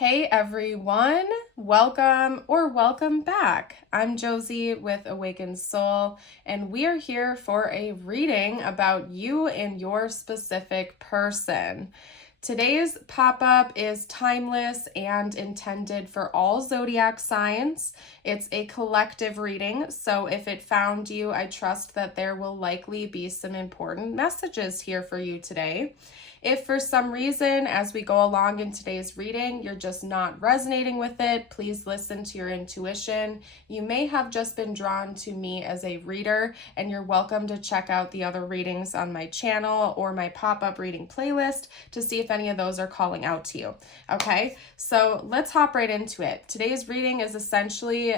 Hey everyone, welcome back. I'm Josie with Awakened Soul, and we are here for a reading about you and your specific person. Today's pop-up is timeless and intended for all zodiac signs. It's a collective reading, so if it found you, I trust that there will likely be some important messages here for you today. If for some reason, as we go along in today's reading, you're just not resonating with it, please listen to your intuition. You may have just been drawn to me as a reader, and you're welcome to check out the other readings on my channel or my pop-up reading playlist to see if any of those are calling out to you. Okay, so let's hop right into it. Today's reading is essentially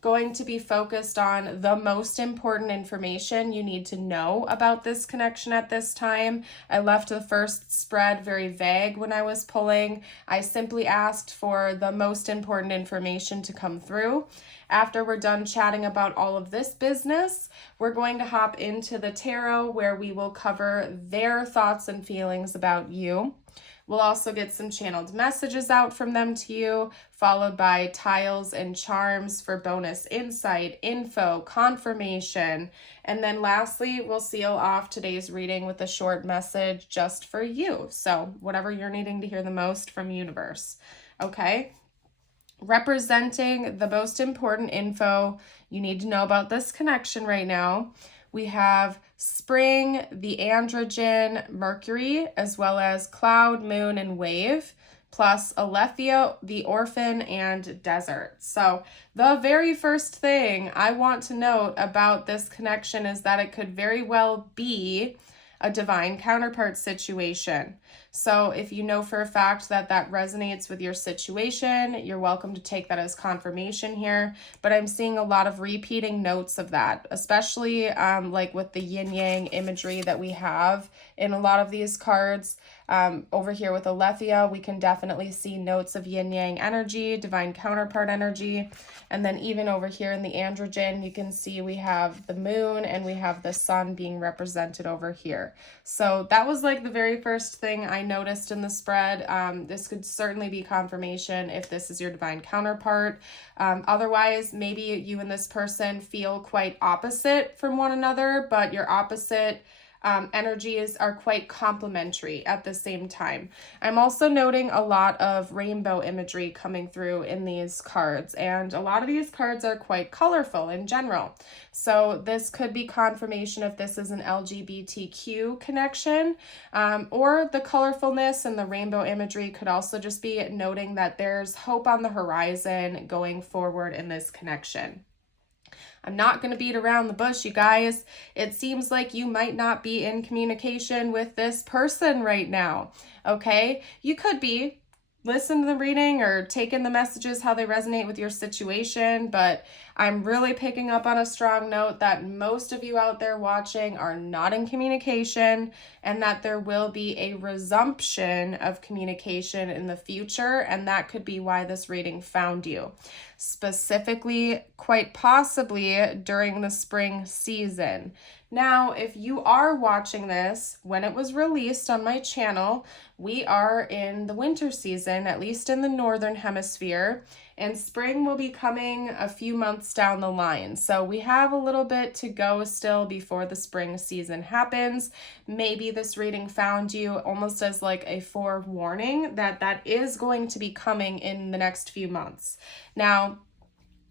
going to be focused on the most important information you need to know about this connection at this time. I left the first spread very vague when I was pulling. I simply asked for the most important information to come through. After we're done chatting about all of this business, we're going to hop into the tarot where we will cover their thoughts and feelings about you. We'll also get some channeled messages out from them to you, followed by tiles and charms for bonus insight, info, confirmation. And then lastly, we'll seal off today's reading with a short message just for you. So whatever you're needing to hear the most from universe. Okay? Representing the most important info you need to know about this connection right now, we have spring, the androgen, Mercury, as well as cloud, moon, and wave, plus Aletheia, the orphan, and desert. So the very first thing I want to note about this connection is that it could very well be a divine counterpart situation. So if you know for a fact that that resonates with your situation, you're welcome to take that as confirmation here. But I'm seeing a lot of repeating notes of that, especially like with the yin yang imagery that we have in a lot of these cards. Over here with Aletheia, we can definitely see notes of yin yang energy, divine counterpart energy. And then even over here in the androgen, you can see we have the moon and we have the sun being represented over here. So that was like the very first thing I noticed in the spread. This could certainly be confirmation if this is your divine counterpart. Otherwise, maybe you and this person feel quite opposite from one another, but your opposite energies are quite complementary at the same time. I'm also noting a lot of rainbow imagery coming through in these cards, and a lot of these cards are quite colorful in general. So this could be confirmation if this is an LGBTQ connection, or the colorfulness and the rainbow imagery could also just be noting that there's hope on the horizon going forward in this connection. I'm not going to beat around the bush, you guys. It seems like you might not be in communication with this person right now, okay? You could be. Listen to the reading or take in the messages how they resonate with your situation, but I'm really picking up on a strong note that most of you out there watching are not in communication and that there will be a resumption of communication in the future, and that could be why this reading found you. Specifically, quite possibly during the spring season. Now, if you are watching this when it was released on my channel, we are in the winter season, at least in the northern hemisphere, and spring will be coming a few months down the line. So we have a little bit to go still before the spring season happens. Maybe this reading found you almost as like a forewarning that that is going to be coming in the next few months. Now,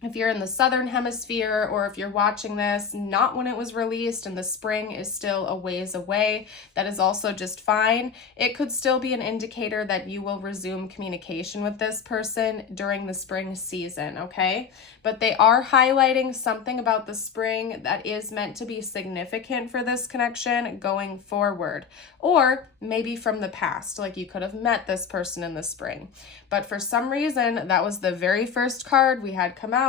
if you're in the southern hemisphere, or if you're watching this not when it was released and the spring is still a ways away, that is also just fine. It could still be an indicator that you will resume communication with this person during the spring season, okay? But they are highlighting something about the spring that is meant to be significant for this connection going forward, or maybe from the past, like you could have met this person in the spring. But for some reason, that was the very first card we had come out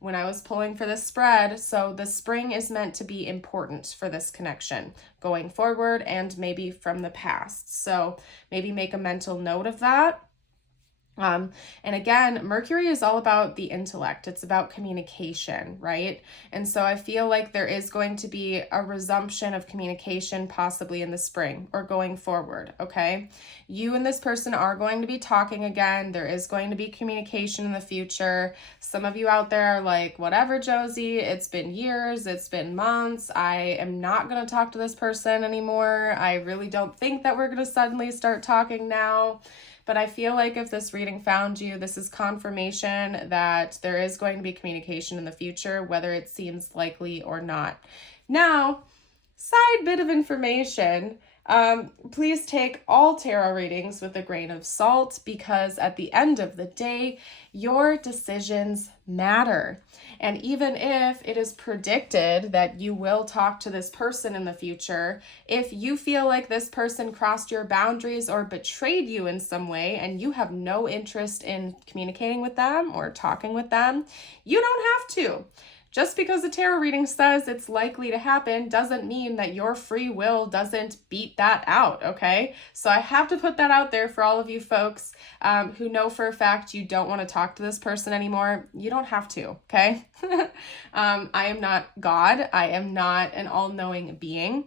when I was pulling for this spread. So the spring is meant to be important for this connection going forward and maybe from the past. So maybe make a mental note of that. And again, Mercury is all about the intellect. It's about communication, right? And so I feel like there is going to be a resumption of communication possibly in the spring or going forward, okay? You and this person are going to be talking again. There is going to be communication in the future. Some of you out there are like, whatever, Josie, it's been years, it's been months. I am not going to talk to this person anymore. I really don't think that we're going to suddenly start talking now. But I feel like if this reading found you, this is confirmation that there is going to be communication in the future, whether it seems likely or not. Now, side bit of information, please take all tarot readings with a grain of salt, because at the end of the day, your decisions matter. And even if it is predicted that you will talk to this person in the future, if you feel like this person crossed your boundaries or betrayed you in some way and you have no interest in communicating with them or talking with them, you don't have to. Just because a tarot reading says it's likely to happen doesn't mean that your free will doesn't beat that out, okay? So I have to put that out there for all of you folks who know for a fact you don't want to talk to this person anymore. You don't have to, okay? I am not God. I am not an all-knowing being.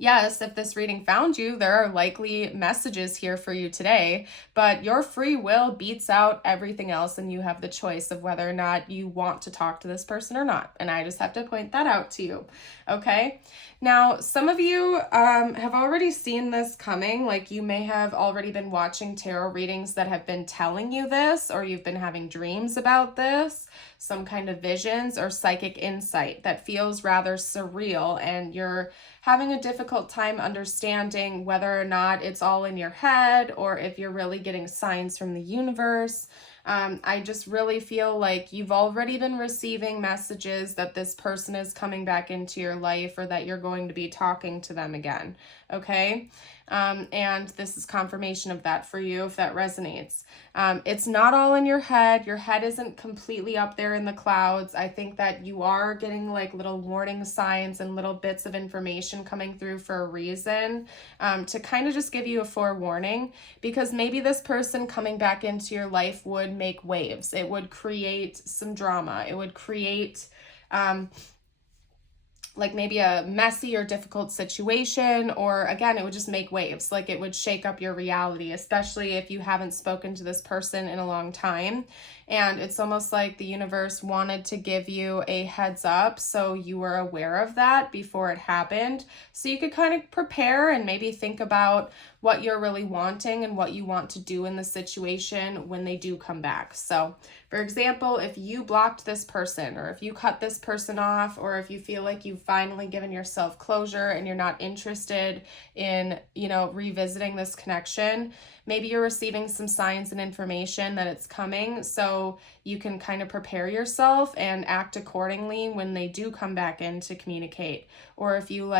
Yes, if this reading found you, there are likely messages here for you today, but your free will beats out everything else, and you have the choice of whether or not you want to talk to this person or not. And I just have to point that out to you, okay? Now, some of you have already seen this coming, like you may have already been watching tarot readings that have been telling you this, or you've been having dreams about this, some kind of visions or psychic insight that feels rather surreal, and you're having a difficult time understanding whether or not it's all in your head or if you're really getting signs from the universe. I just really feel like you've already been receiving messages that this person is coming back into your life or that you're going to be talking to them again, okay? And this is confirmation of that for you if that resonates. It's not all in your head. Your head isn't completely up there in the clouds. I think that you are getting like little warning signs and little bits of information coming through for a reason, to kind of just give you a forewarning, because maybe this person coming back into your life would make waves. It would create some drama. It would create like maybe a messy or difficult situation, or again, it would just make waves. Like it would shake up your reality, especially if you haven't spoken to this person in a long time. And it's almost like the universe wanted to give you a heads up so you were aware of that before it happened. So you could kind of prepare and maybe think about what you're really wanting and what you want to do in the situation when they do come back. So for example, if you blocked this person, or if you cut this person off, or if you feel like you've finally given yourself closure and you're not interested in, revisiting this connection, maybe you're receiving some signs and information that it's coming, so you can kind of prepare yourself and act accordingly when they do come back in to communicate. Or if you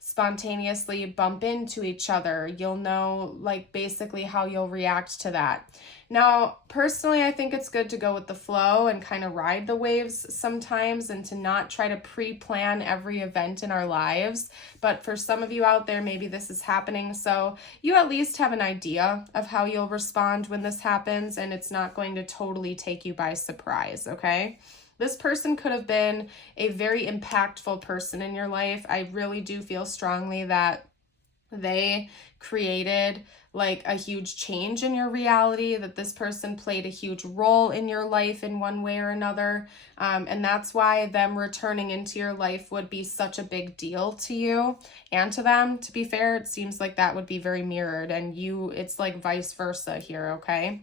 spontaneously bump into each other, you'll know basically how you'll react to that. Now, personally, I think it's good to go with the flow and kind of ride the waves sometimes, and to not try to pre-plan every event in our lives. But for some of you out there, maybe this is happening, so you at least have an idea of how you'll respond when this happens, and it's not going to totally take you by surprise, okay? This person could have been a very impactful person in your life. I really do feel strongly that they created a huge change in your reality, that this person played a huge role in your life in one way or another. And that's why them returning into your life would be such a big deal to you and to them. To be fair, it seems like that would be very mirrored, and it's like vice versa here, okay?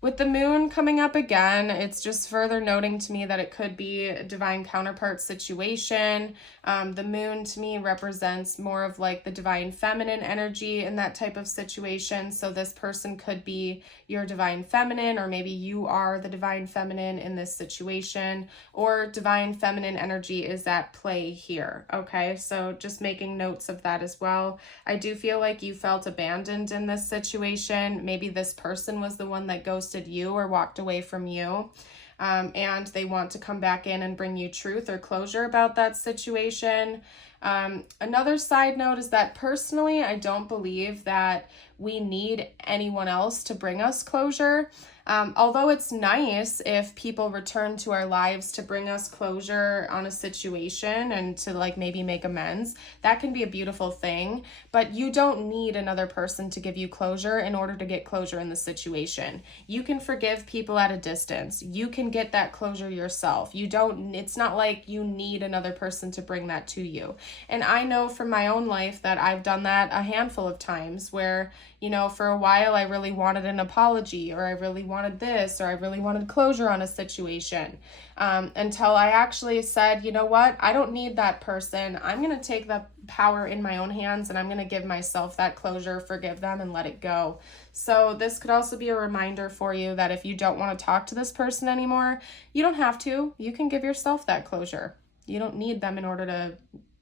With the moon coming up again, it's just further noting to me that it could be a divine counterpart situation. The moon to me represents more of the divine feminine energy in that type of situation. So this person could be your divine feminine, or maybe you are the divine feminine in this situation, or divine feminine energy is at play here. Okay, so just making notes of that as well. I do feel like you felt abandoned in this situation. Maybe this person was the one that ghosted you or walked away from you, and they want to come back in and bring you truth or closure about that situation. Another side note is that personally, I don't believe that we need anyone else to bring us closure. Although it's nice if people return to our lives to bring us closure on a situation and to like maybe make amends, that can be a beautiful thing, but you don't need another person to give you closure in order to get closure in the situation. You can forgive people at a distance. You can get that closure yourself. It's not like you need another person to bring that to you. And I know from my own life that I've done that a handful of times where, you know, for a while I really wanted an apology, or I really wanted this, or I really wanted closure on a situation, until I actually said, you know what, I don't need that person. I'm going to take the power in my own hands, and I'm going to give myself that closure, forgive them, and let it go. So this could also be a reminder for you that if you don't want to talk to this person anymore, you don't have to. You can give yourself that closure. You don't need them in order to,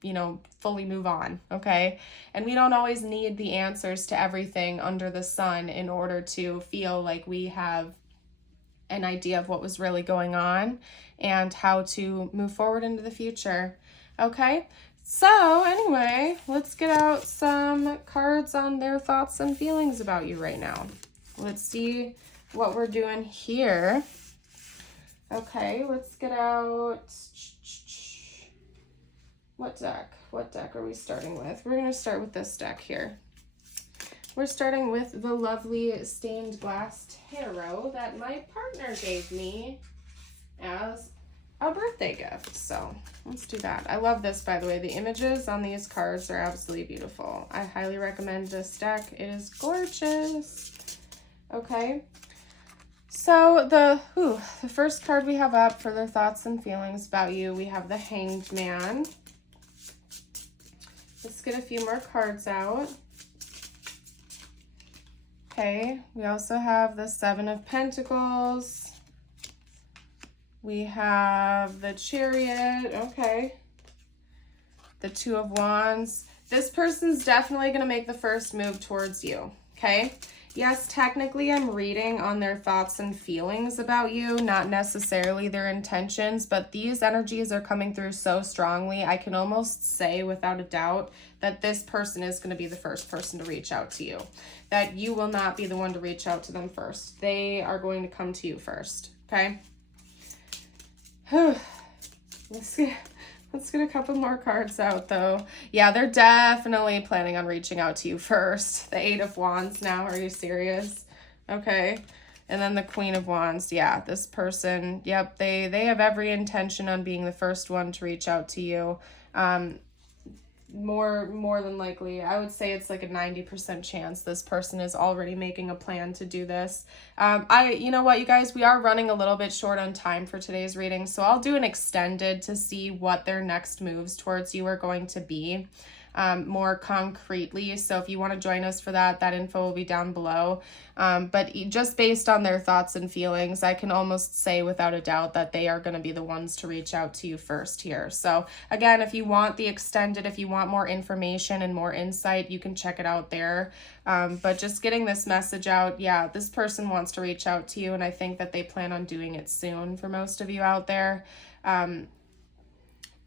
you know, fully move on, okay? And we don't always need the answers to everything under the sun in order to feel like we have an idea of what was really going on and how to move forward into the future, okay? So anyway, let's get out some cards on their thoughts and feelings about you right now. Let's see what we're doing here. Okay, let's get out... What deck are we starting with? We're going to start with this deck here. We're starting with the lovely stained glass tarot that my partner gave me as a birthday gift. So let's do that. I love this, by the way. The images on these cards are absolutely beautiful. I highly recommend this deck. It is gorgeous. Okay. So the first card we have up for their thoughts and feelings about you, we have the Hanged Man. Let's get a few more cards out. Okay, we also have the Seven of Pentacles. We have the Chariot, okay. The Two of Wands. This person's definitely going to make the first move towards you, okay? Yes, technically I'm reading on their thoughts and feelings about you, not necessarily their intentions, but these energies are coming through so strongly, I can almost say without a doubt that this person is going to be the first person to reach out to you. That you will not be the one to reach out to them first. They are going to come to you first, okay? Let's get a couple more cards out, though. Yeah, they're definitely planning on reaching out to you first. The Eight of Wands now. Are you serious? Okay. And then the Queen of Wands. Yeah, this person, yep, they have every intention on being the first one to reach out to you. More than likely, I would say it's like a 90% chance this person is already making a plan to do this. You know what, you guys, we are running a little bit short on time for today's reading, so I'll do an extended to see what their next moves towards you are going to be more concretely. So if you want to join us for that, that info will be down below. But just based on their thoughts and feelings, I can almost say without a doubt that they are going to be the ones to reach out to you first here. So again, if you want the extended, if you want more information and more insight, you can check it out there. But just getting this message out, yeah, this person wants to reach out to you, and I think that they plan on doing it soon for most of you out there.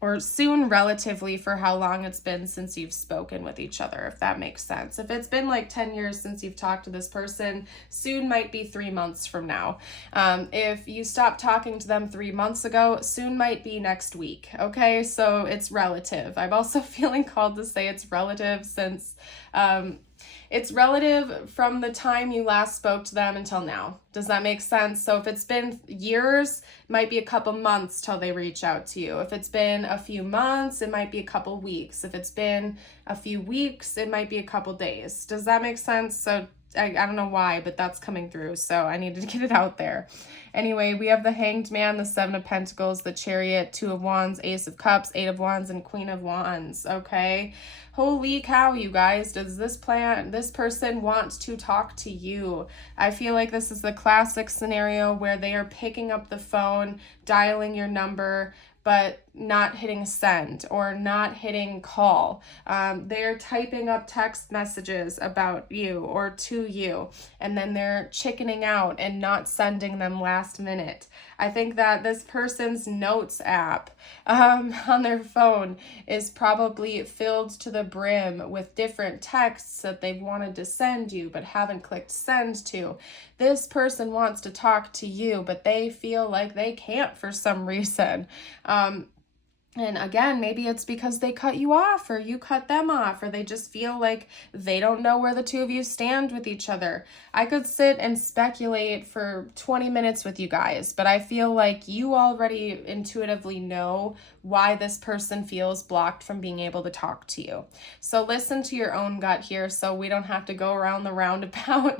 Or soon relatively for how long it's been since you've spoken with each other, if that makes sense. If it's been like 10 years since you've talked to this person, soon might be 3 months from now. If you stopped talking to them 3 months ago, soon might be next week, okay? So it's relative. I'm also feeling called to say it's relative since it's relative from the time you last spoke to them until now. Does that make sense? So if it's been years, it might be a couple months till they reach out to you. If it's been a few months, it might be a couple weeks. If it's been a few weeks, it might be a couple days. Does that make sense? So I don't know why, but that's coming through, so I needed to get it out there. Anyway, we have the Hanged Man, the Seven of Pentacles, the Chariot, Two of Wands, Ace of Cups, Eight of Wands, and Queen of Wands, okay? Holy cow, you guys, does this person want to talk to you? I feel like this is the classic scenario where they are picking up the phone, dialing your number, but not hitting send or not hitting call. They're typing up text messages about you or to you, and then they're chickening out and not sending them last minute. I think that this person's notes app on their phone is probably filled to the brim with different texts that they've wanted to send you but haven't clicked send to. This person wants to talk to you, but they feel like they can't for some reason. And again, maybe it's because they cut you off or you cut them off, or they just feel like they don't know where the two of you stand with each other. I could sit and speculate for 20 minutes with you guys, but I feel like you already intuitively know why this person feels blocked from being able to talk to you. So listen to your own gut here so we don't have to go around the roundabout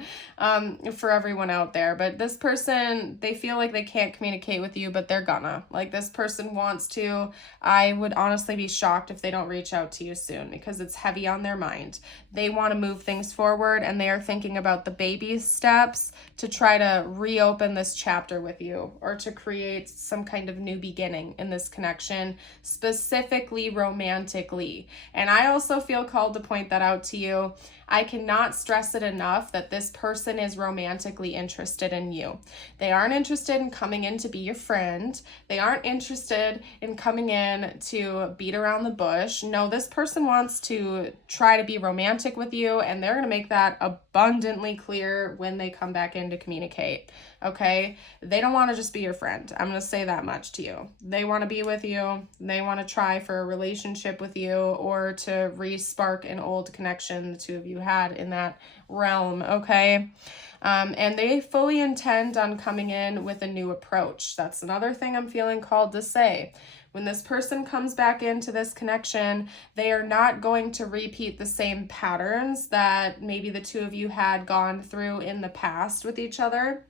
for everyone out there. But this person, they feel like they can't communicate with you, but they're gonna. Like, this person wants to. I would honestly be shocked if they don't reach out to you soon because it's heavy on their mind. They want to move things forward, and they are thinking about the baby steps to try to reopen this chapter with you or to create some kind of new beginning in this connection, specifically romantically. And I also feel called to point that out to you. I cannot stress it enough that this person is romantically interested in you. They aren't interested in coming in to be your friend. They aren't interested in coming in to beat around the bush. No, this person wants to try to be romantic with you, and they're going to make that abundantly clear when they come back in to communicate. Okay? They don't want to just be your friend. I'm going to say that much to you. They want to be with you. They want to try for a relationship with you or to re-spark an old connection the two of you had in that realm. Okay? And they fully intend on coming in with a new approach. That's another thing I'm feeling called to say. When this person comes back into this connection, they are not going to repeat the same patterns that maybe the two of you had gone through in the past with each other.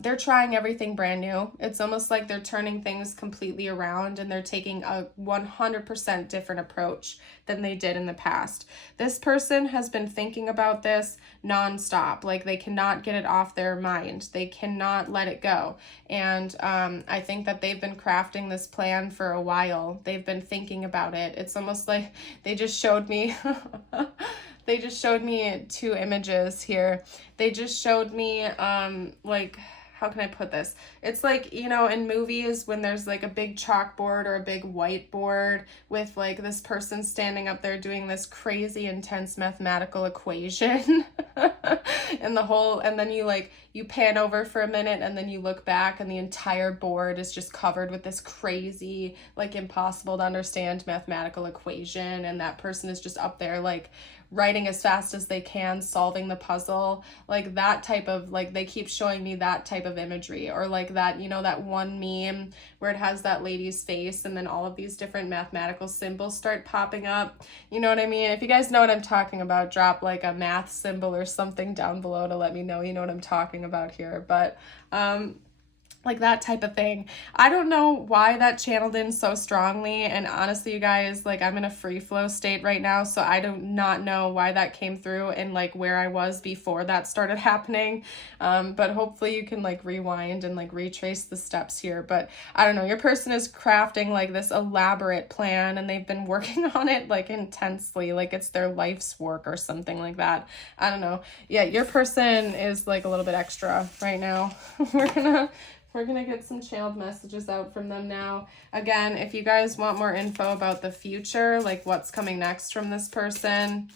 They're trying everything brand new. It's almost like they're turning things completely around, and they're taking a 100% different approach than they did in the past. This person has been thinking about this nonstop. Like, they cannot get it off their mind. They cannot let it go. And I think that they've been crafting this plan for a while. They've been thinking about it. It's almost like they just showed me they just showed me two images here. They just showed me, like, how can I put this? It's like, you know, in movies when there's like a big chalkboard or a big whiteboard with like this person standing up there doing this crazy intense mathematical equation and then you pan over for a minute and then you look back and the entire board is just covered with this crazy, like, impossible to understand mathematical equation, and that person is just up there like writing as fast as they can, solving the puzzle. Like, that type of, like, they keep showing me that type of imagery. Or like that, you know, that one meme where it has that lady's face and then all of these different mathematical symbols start popping up. You know what I mean? If you guys know what I'm talking about, drop like a math symbol or something down below to let me know you know what I'm talking about here. But like that type of thing. I don't know why that channeled in so strongly, and honestly, you guys, like, I'm in a free flow state right now, so I do not know why that came through and like where I was before that started happening, but hopefully you can like rewind and like retrace the steps here. But I don't know, your person is crafting like this elaborate plan, and they've been working on it like intensely, like it's their life's work or something like that. I don't know. Yeah, your person is like a little bit extra right now. We're gonna get some channeled messages out from them now. Again, if you guys want more info about the future, like what's coming next from this person,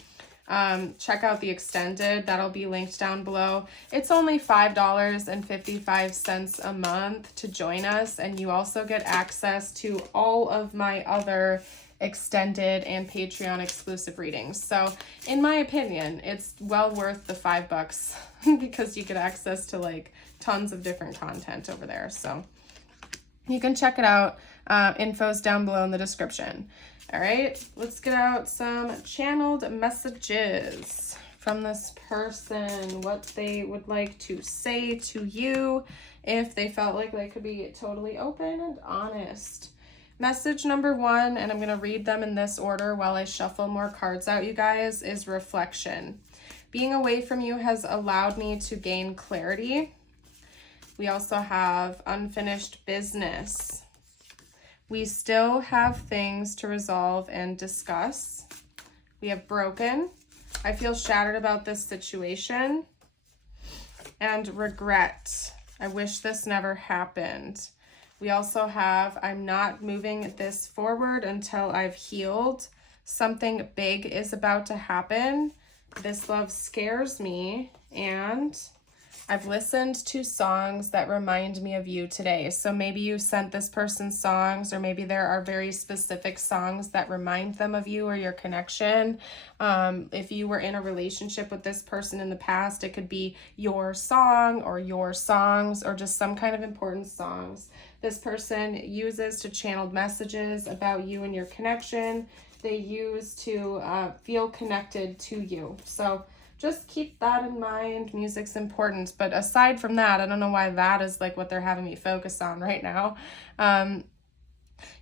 check out the extended. That'll be linked down below. It's only $5.55 a month to join us, and you also get access to all of my other extended and Patreon exclusive readings. So in my opinion, it's well worth the $5 because you get access to like tons of different content over there. So you can check it out. Info's down below in the description. All right, let's get out some channeled messages from this person, what they would like to say to you if they felt like they could be totally open and honest. Message number 1, and I'm going to read them in this order while I shuffle more cards out, you guys, is reflection. Being away from you has allowed me to gain clarity. We also have unfinished business. We still have things to resolve and discuss. We have broken. I feel shattered about this situation. And regret. I wish this never happened. We also have, I'm not moving this forward until I've healed. Something big is about to happen. This love scares me. And I've listened to songs that remind me of you today. So maybe you sent this person songs, or maybe there are very specific songs that remind them of you or your connection. If you were in a relationship with this person in the past, it could be your song or your songs or just some kind of important songs this person uses to channel messages about you and your connection. They use to feel connected to you. So just keep that in mind. Music's important. But aside from that, I don't know why that is like what they're having me focus on right now.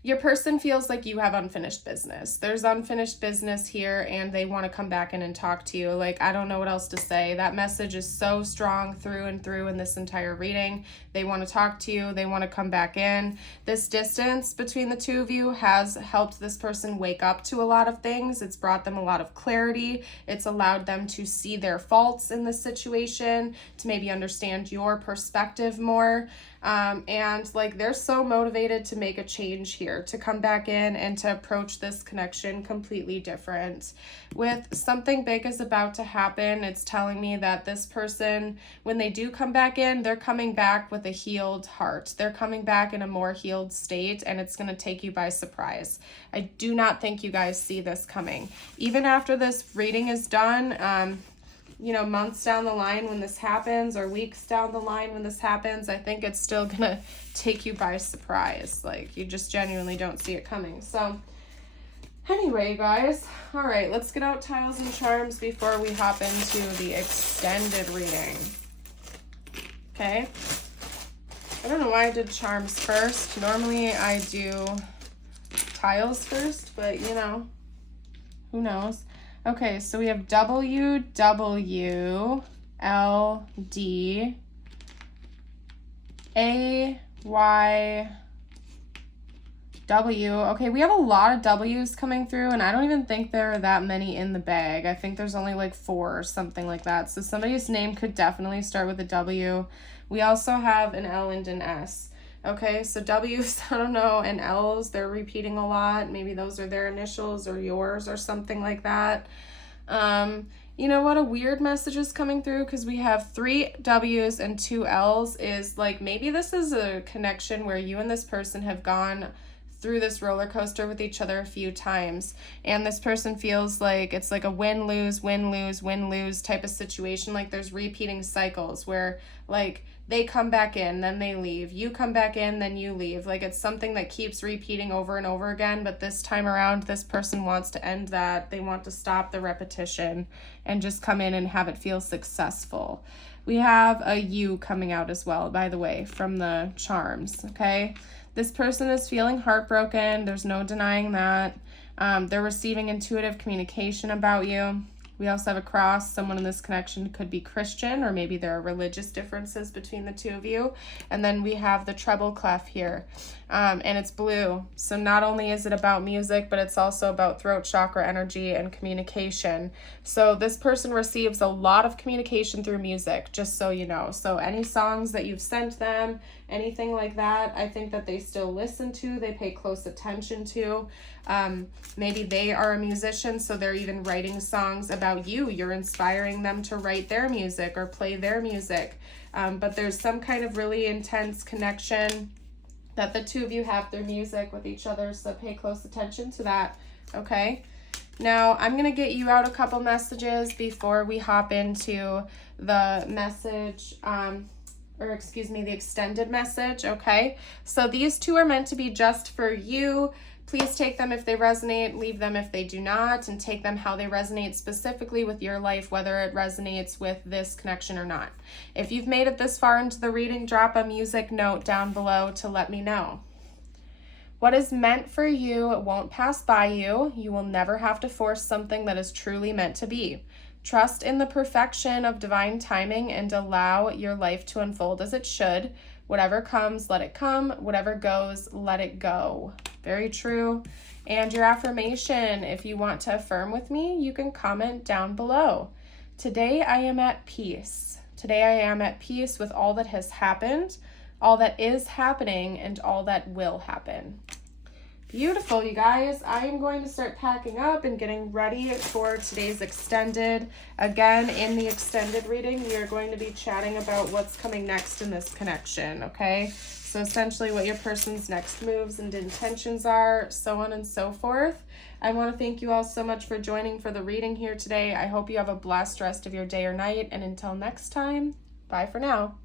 Your person feels like you have unfinished business. There's unfinished business here, and they want to come back in and talk to you. Like, I don't know what else to say. That message is so strong through and through in this entire reading. They want to talk to you. They want to come back in. This distance between the two of you has helped this person wake up to a lot of things. It's brought them a lot of clarity. It's allowed them to see their faults in this situation, to maybe understand your perspective more. And like, they're so motivated to make a change here, to come back in and to approach this connection completely different. With something big is about to happen, it's telling me that this person, when they do come back in, they're coming back with a healed heart. They're coming back in a more healed state, and it's going to take you by surprise. I do not think you guys see this coming. Even after this reading is done, months down the line when this happens, or weeks down the line when this happens, I think it's still gonna take you by surprise. Like, you just genuinely don't see it coming. So anyway, guys, all right, let's get out tiles and charms before we hop into the extended reading. Okay, I don't know why I did charms first. Normally I do tiles first, but who knows. Okay, so we have W, W, L, D, A, Y, W. Okay, we have a lot of W's coming through, and I don't even think there are that many in the bag. I think there's only like 4 or something like that. So somebody's name could definitely start with a W. We also have an L and an S. Okay, so W's, I don't know, and L's, they're repeating a lot. Maybe those are their initials or yours or something like that. You know what, a weird message is coming through, because we have 3 W's and 2 L's, is like, maybe this is a connection where you and this person have gone through this roller coaster with each other a few times, and this person feels like it's like a win-lose, win-lose, win-lose type of situation. Like, there's repeating cycles where like they come back in, then they leave, you come back in, then you leave. Like, it's something that keeps repeating over and over again, but this time around this person wants to end that. They want to stop the repetition and just come in and have it feel successful. We have a U coming out as well, by the way, from the charms. Okay, this person is feeling heartbroken. There's no denying that. They're receiving intuitive communication about you. We also have a cross. Someone in this connection could be Christian, or maybe there are religious differences between the two of you. And then we have the treble clef here, and it's blue. So not only is it about music, but it's also about throat chakra energy and communication. So this person receives a lot of communication through music, just so you know. So any songs that you've sent them, anything like that, I think that they still listen to, they pay close attention to. Maybe they are a musician, so they're even writing songs about you. You're inspiring them to write their music or play their music. But there's some kind of really intense connection that the two of you have through music with each other, so pay close attention to that, okay? Now, I'm going to get you out a couple messages before we hop into the message, the extended message, okay? So these 2 are meant to be just for you. Please take them if they resonate, leave them if they do not, and take them how they resonate specifically with your life, whether it resonates with this connection or not. If you've made it this far into the reading, drop a music note down below to let me know. What is meant for you won't pass by you. You will never have to force something that is truly meant to be. Trust in the perfection of divine timing and allow your life to unfold as it should. Whatever comes, let it come. Whatever goes, let it go. Very true. And your affirmation, if you want to affirm with me, you can comment down below. Today I am at peace. Today I am at peace with all that has happened, all that is happening, and all that will happen. Beautiful, you guys. I am going to start packing up and getting ready for today's extended. Again, in the extended reading, we are going to be chatting about what's coming next in this connection, okay? So essentially what your person's next moves and intentions are, so on and so forth. I want to thank you all so much for joining for the reading here today. I hope you have a blessed rest of your day or night, and until next time, bye for now.